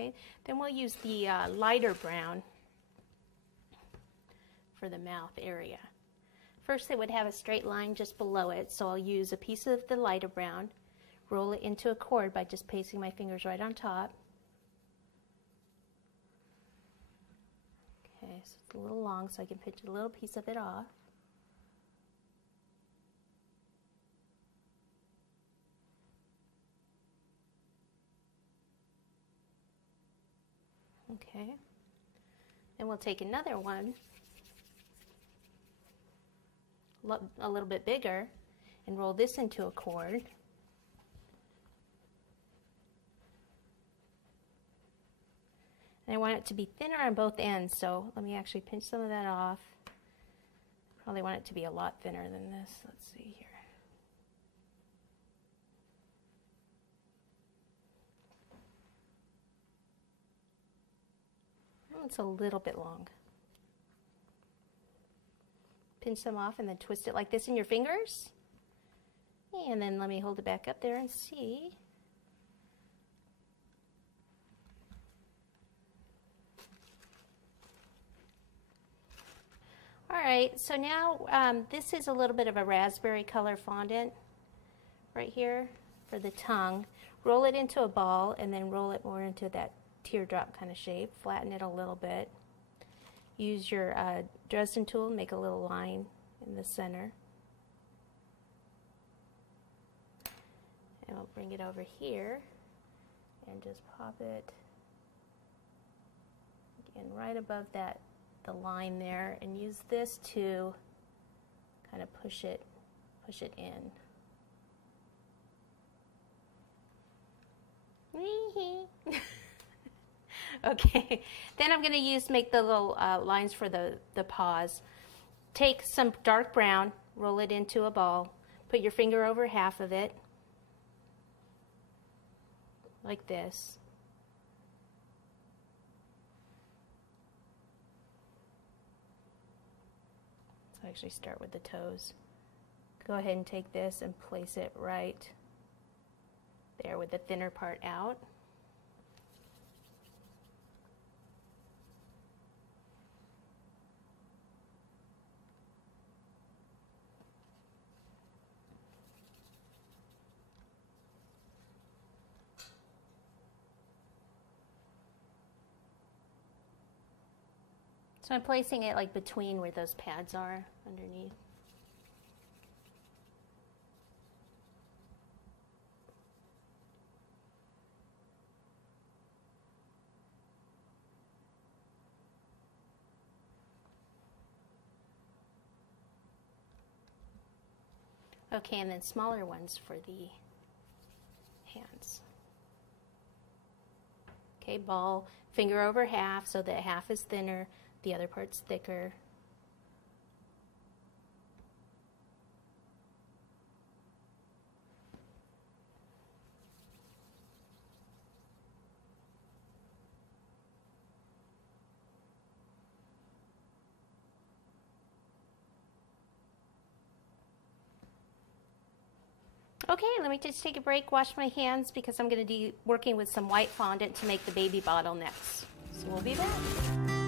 Okay, then we'll use the lighter brown for the mouth area. First, it would have a straight line just below it, so I'll use a piece of the lighter brown, roll it into a cord by just placing my fingers right on top. Okay, so it's a little long, so I can pinch a little piece of it off. Okay, and we'll take another one, a little bit bigger, and roll this into a cord. And I want it to be thinner on both ends, so let me actually pinch some of that off. Probably want it to be a lot thinner than this. Let's see here. Oh, it's a little bit long. Pinch them off and then twist it like this in your fingers. And then let me hold it back up there and see. All right, so now this is a little bit of a raspberry color fondant right here for the tongue. Roll it into a ball and then roll it more into that teardrop kind of shape. Flatten it a little bit. Use your Dresden tool, make a little line in the center. And I'll bring it over here and just pop it again right above that, the line there, and use this to kind of push it in. Okay, then I'm going to make the little lines for the paws. Take some dark brown, roll it into a ball, put your finger over half of it, like this. So actually start with the toes. Go ahead and take this and place it right there with the thinner part out. So I'm placing it like between where those pads are underneath. Okay, and then smaller ones for the hands. Okay, ball, finger over half so that half is thinner, the other part's thicker. Okay, let me just take a break, wash my hands, because I'm going to be working with some white fondant to make the baby bottle next. So we'll be back.